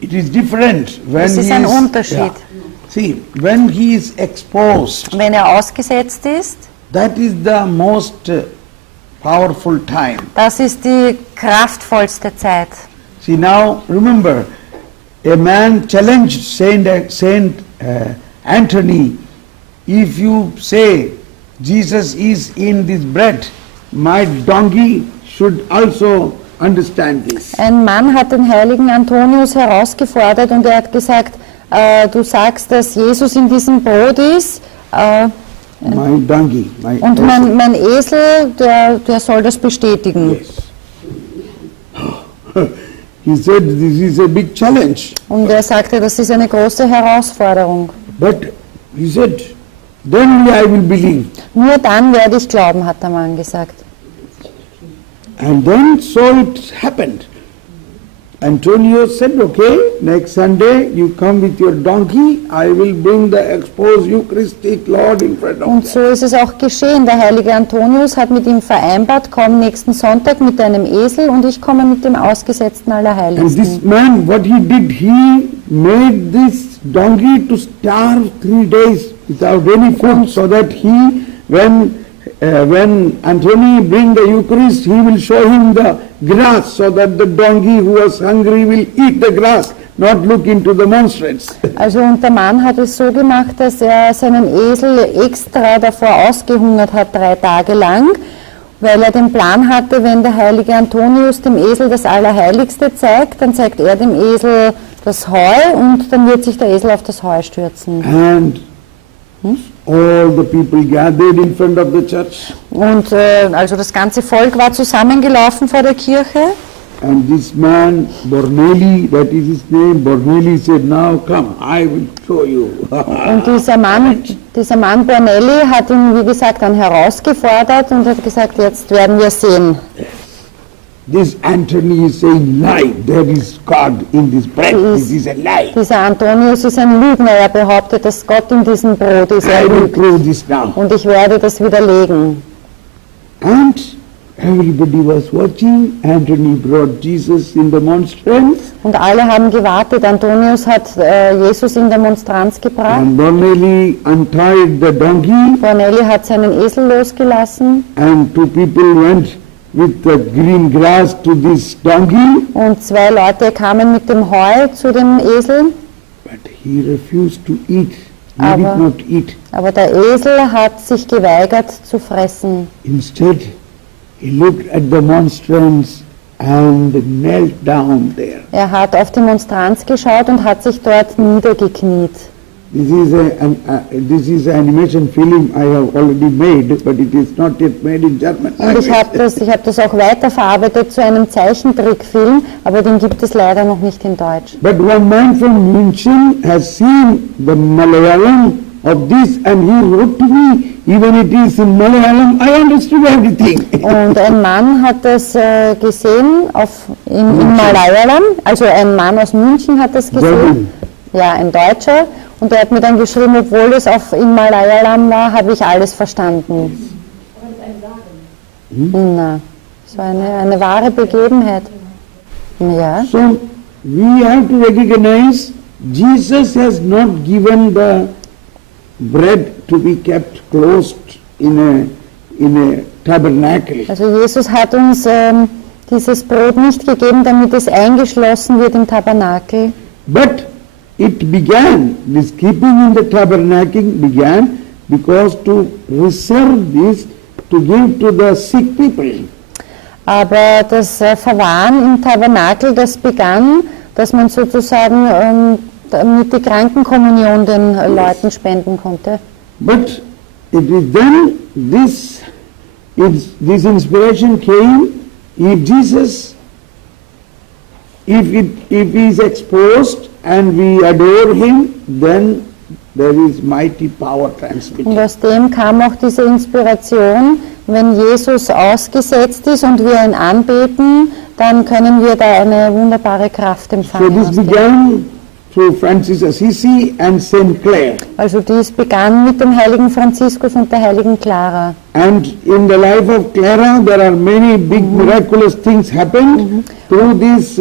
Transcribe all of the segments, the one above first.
It is different when Das ist ein Unterschied. Yeah. See, when he is exposed, Wenn er ausgesetzt ist, that is the most powerful time. das ist die kraftvollste Zeit. See, now remember, a man challenged Saint Anthony, if you say Jesus is in this bread, my donkey should also understand this. Ein Mann hat den heiligen Antonius herausgefordert und er hat gesagt, du sagst, dass Jesus in diesem Brot ist. My donkey, my Und mein Esel, der soll das bestätigen. Yes. He said this is a big challenge. Und er sagte, das ist eine große Herausforderung. But he said, then only I will believe. Nur dann werde ich glauben, hat der Mann gesagt. And then so it happened. Antonio said, okay, next Sunday you come with your donkey, I will bring the exposed Eucharistic Lord in front of Und so ist es auch geschehen. Der heilige Antonius hat mit ihm vereinbart, komm nächsten Sonntag mit deinem Esel und ich komme mit dem Ausgesetzten And Allerheiligsten. this man, what he did, he made this donkey to starve 3 days without any food, so that he, when Anthony bring the Eucharist, he will show him the grass, so that the donkey who was hungry will eat the grass, not look into the monstrance. Also und der Mann hat es so gemacht, dass er seinen Esel extra davor ausgehungert hat 3 Tage lang, weil er den Plan hatte, wenn der heilige Antonius dem Esel das Allerheiligste zeigt, dann zeigt er dem Esel das Heu und dann wird sich der Esel auf das Heu stürzen. And all the people gathered in front of the church. Und also das ganze Volk war zusammengelaufen vor der Kirche. And this man, Bornelli, that is his name, Bornelli said, now come, I will show you. Und dieser Mann Bornelli hat ihn, wie gesagt, dann herausgefordert und hat gesagt, jetzt werden wir sehen. This Anthony is saying lie, there is God in this bread, this is a lie. Dieser Antonius ist ein Lügner, er behauptet, dass Gott in diesem Brot ist. I will prove this now. Und ich werde das widerlegen. And everybody was watching. Anthony brought Jesus in the monstrance. Und alle haben gewartet. Antonius hat Jesus in der Monstranz gebracht. And Bornelli untied the donkey. Bornelli hat seinen Esel losgelassen. And 2 people went with the green grass to this donkey. Und 2 Leute kamen mit dem Heu zu dem Esel. But he refused to eat. He did not eat. Aber der Esel hat sich geweigert zu fressen. Instead, he looked at the monstrance and knelt down there. Er hat auf die Monstranz geschaut und hat sich dort niedergekniet. This is an animation film I have already made, but it is not yet made in German. Und ich habe das auch weiterverarbeitet zu einem Zeichentrickfilm, aber den gibt es leider noch nicht in Deutsch. But one man from München has seen the Malayalam of this and he wrote to me, even it is in Malayalam, I understood everything. Und ein Mann hat das gesehen in Malayalam, also ein Mann aus München hat das gesehen, ja, ein Deutscher, und er hat mir dann geschrieben, obwohl es in Malayalam war, habe ich alles verstanden. Na, so eine wahre Begebenheit. Ja. So, we have to recognize Jesus has not given the bread to be kept closed in a tabernacle. Also Jesus hat uns dieses Brot nicht gegeben, damit es eingeschlossen wird im Tabernakel. But it began, this keeping in the tabernacle began because to reserve this to give to the sick people. Aber das Verwahren im Tabernakel, das begann, dass man sozusagen mit die Krankenkommunion den Leuten spenden konnte. But it is then this inspiration came, if Jesus, if he is exposed and we adore him, then there is mighty power transmitted. Und aus dem kam auch diese Inspiration, wenn Jesus ausgesetzt ist und wir ihn anbeten, dann können wir da eine wunderbare Kraft So empfangen. this began through Francis Assisi and Saint Clare. Also dies begann mit dem heiligen Franziskus und der heiligen Clara. And in the life of Clara there are many big miraculous things happened through this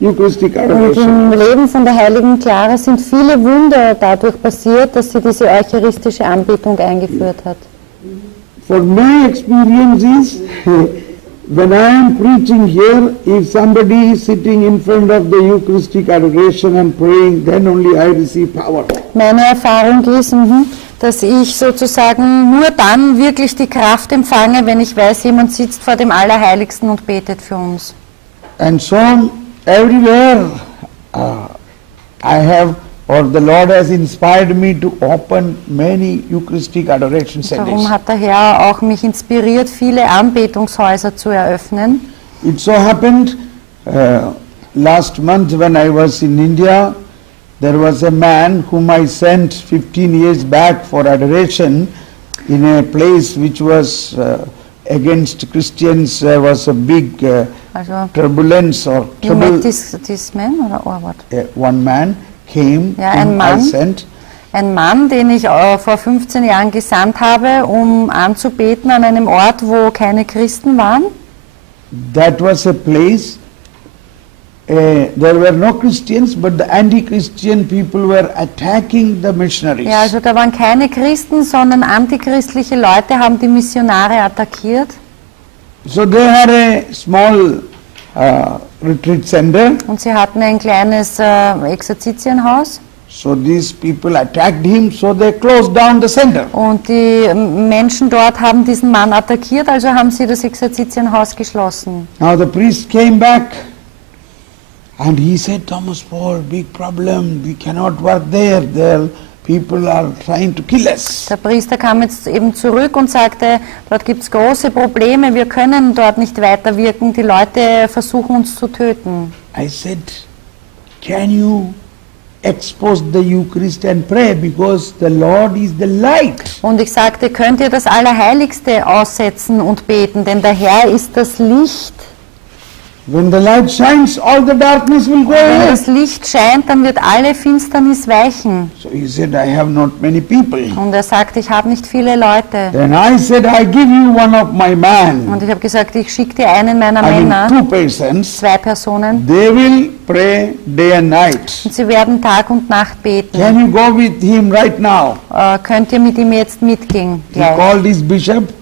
Eucharistic Und adoration. im Leben von der heiligen Clara sind viele Wunder dadurch passiert, dass sie diese eucharistische Anbetung eingeführt hat. For my experience is, when I am preaching here, if somebody is sitting in front of the Eucharistic adoration and praying, then only I receive power. Meine Erfahrung ist, dass ich sozusagen nur dann wirklich die Kraft empfange, wenn ich weiß, jemand sitzt vor dem Allerheiligsten und betet für uns. And so everywhere I have, or the Lord has inspired me to open many Eucharistic adoration centers. Darum hat der Herr auch mich inspiriert, viele Anbetungshäuser zu eröffnen. It so happened last month when I was in India, there was a man whom I sent 15 years back for adoration in a place which was against Christians. There was a big Also, turbulence or you met trouble. this man or what? One man came, Ja, ein whom I Mann. sent. Ein Mann, den ich vor 15 Jahren gesandt habe, um anzubeten an einem Ort, wo keine Christen waren. That was a place, there were no Christians, but the anti-Christian people were attacking the missionaries. Ja, also da waren keine Christen, sondern antichristliche Leute haben die Missionare attackiert. So they had a small retreat center. Und sie hatten ein kleines Exerzitienhaus. So these people attacked him, so they closed down the center. Und die Menschen dort haben diesen Mann attackiert, also haben sie das Exerzitienhaus geschlossen. Now the priest came back and he said, Thomas Paul, big problem, we cannot work there. There people are trying to kill us. Der Priester kam jetzt eben zurück und sagte, dort gibt es große Probleme, wir können dort nicht weiterwirken, die Leute versuchen uns zu töten. I said, can you expose the Eucharist and pray, because the Lord is the light. Und ich sagte, könnt ihr das Allerheiligste aussetzen und beten, denn der Herr ist das Licht. When the light shines, all the darkness will go Wenn away. das Licht scheint, dann wird alle Finsternis weichen. So he said, I have not many people. Und er sagte, ich habe nicht viele Leute. Then I said, I give you one of my men. Und ich habe gesagt, ich schicke dir einen meiner I mean, Männer, 2 persons. 2 Personen, They will pray day and night. und sie werden Tag und Nacht beten. Can you go with him right now? Könnt ihr mit ihm jetzt mitgehen? He Gleich. called his bishop,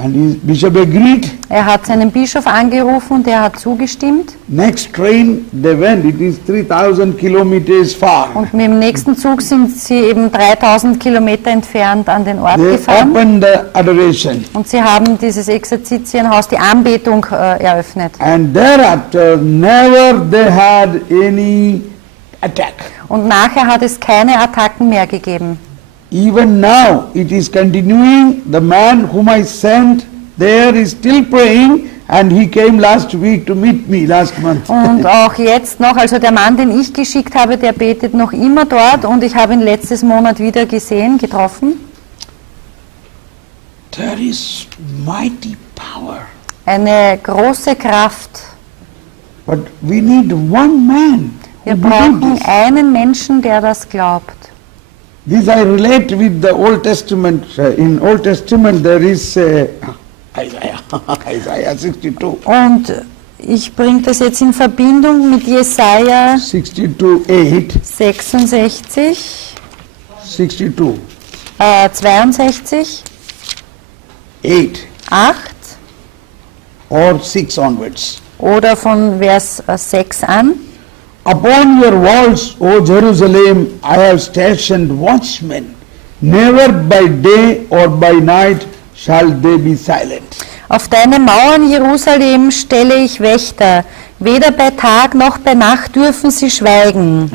and his bishop agreed. Er hat seinen Bischof angerufen und der hat zugestimmt. Next train they went. It is 3,000 kilometers far. Und mit dem nächsten Zug sind sie eben 3000 Kilometer entfernt an den Ort They gefahren. opened the adoration. Und sie haben dieses Exerzitienhaus, die Anbetung eröffnet. And thereafter, never they had any attack. Und nachher hat es keine Attacken mehr gegeben. Even now, it is continuing. The man whom I sent there is still praying, and he came last week to meet me last month. Und auch jetzt noch, also der Mann, den ich geschickt habe, der betet noch immer dort und ich habe ihn letztes Monat wieder gesehen, getroffen. There is mighty power. Eine große Kraft. But we need one man Wir who believes brauchen this. einen Menschen, der das glaubt. This I relate with the Old Testament. In Old Testament there is Isaiah, Isaiah 62. Und ich bringe das jetzt in Verbindung mit Jesaja 62:8, 66, 62, 62, 8 8 or 6 onwards. oder von Vers 6 an. Upon your walls, O Jerusalem, I have stationed watchmen. Never by day or by night shall they be silent. Auf deine Mauern, Jerusalem, stelle ich Wächter. Weder bei Tag noch bei Nacht dürfen sie schweigen.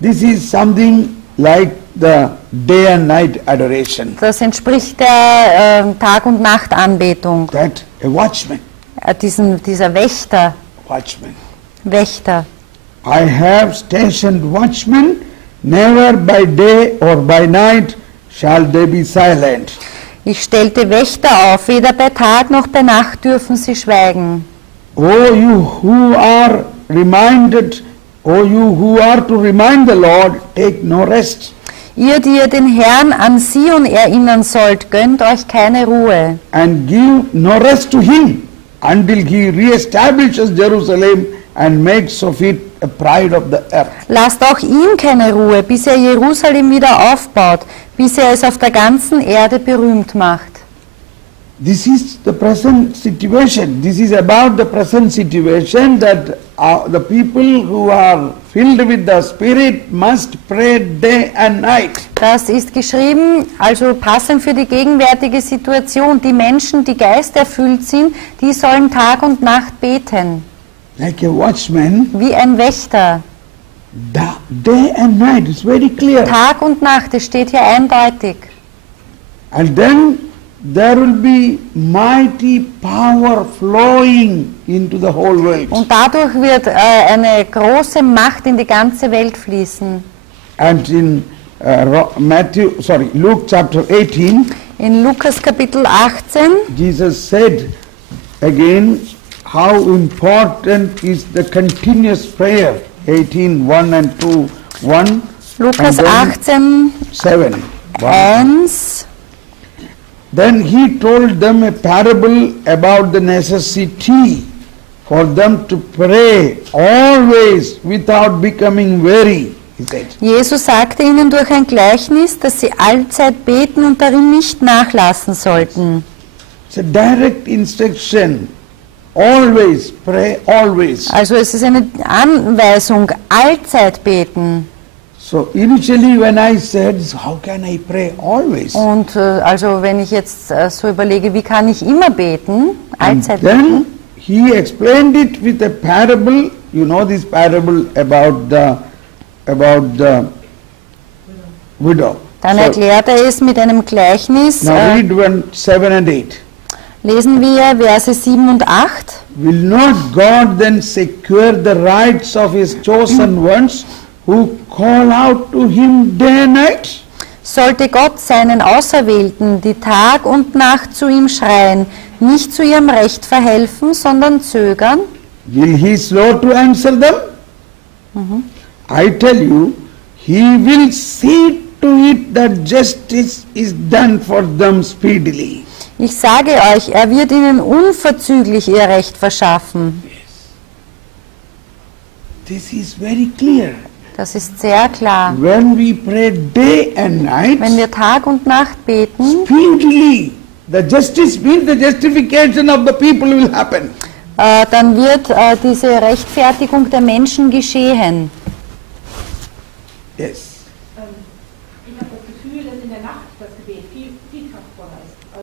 This is something like the day and night adoration. Das entspricht der Tag- und Nacht-Anbetung. That a watchman, Dieser Wächter. watchman. Wächter. I have stationed watchmen, never by day or by night shall they be silent. Ich stellte Wächter auf, weder bei Tag noch bei Nacht dürfen sie schweigen. O you who are reminded, O you who are to remind the Lord, take no rest. Ihr, die ihr den Herrn an Sion erinnern sollt, gönnt euch keine Ruhe. And give no rest to him until he reestablishes Jerusalem and makes of it a pride of the earth. Lasst auch ihm keine Ruhe, bis er Jerusalem wieder aufbaut, bis er es auf der ganzen Erde berühmt macht. This is the present situation. This is about the present situation that the people who are filled with the Spirit must pray day and night. Das ist geschrieben, also passend für die gegenwärtige Situation. Die Menschen, die geisterfüllt sind, die sollen Tag und Nacht beten. Like a watchman, Wie ein Wächter. day and night, it's very clear. Tag und Nacht, es steht hier eindeutig. And then there will be mighty power flowing into the whole world. Und dadurch wird eine große Macht in die ganze Welt fließen. And in Luke chapter 18, In Lukas Kapitel 18 Jesus said again how important is the continuous prayer. 18, 1 and 2, 1. Lukas and then 18, 7. 1. Then he told them a parable about the necessity for them to pray always without becoming weary, he said. Jesus sagte ihnen durch ein Gleichnis, dass sie allzeit beten und darin nicht nachlassen sollten. It's a direct instruction. Always pray, always. Also es ist eine Anweisung, allzeit beten. So initially when I said, how can I pray always? Und also wenn ich jetzt so überlege, wie kann ich immer beten, And allzeit then beten, he explained it with a parable. You know this parable about the widow. dann So, erklärt er es mit einem Gleichnis. now read 7 and 8. Lesen wir Verse 7 und 8. Will not God then secure the rights of his chosen ones who call out to him day and night? Sollte Gott seinen Auserwählten, die Tag und Nacht zu ihm schreien, nicht zu ihrem Recht verhelfen, sondern zögern? Will he slow to answer them? I tell you, he will see to it that justice is done for them speedily. Ich sage euch, er wird ihnen unverzüglich ihr Recht verschaffen. This is very clear. Das ist sehr klar. When we pray day and night, Wenn wir Tag und Nacht beten, speedily, the justice means the justification of the people will happen. dann wird diese Rechtfertigung der Menschen geschehen. Yes.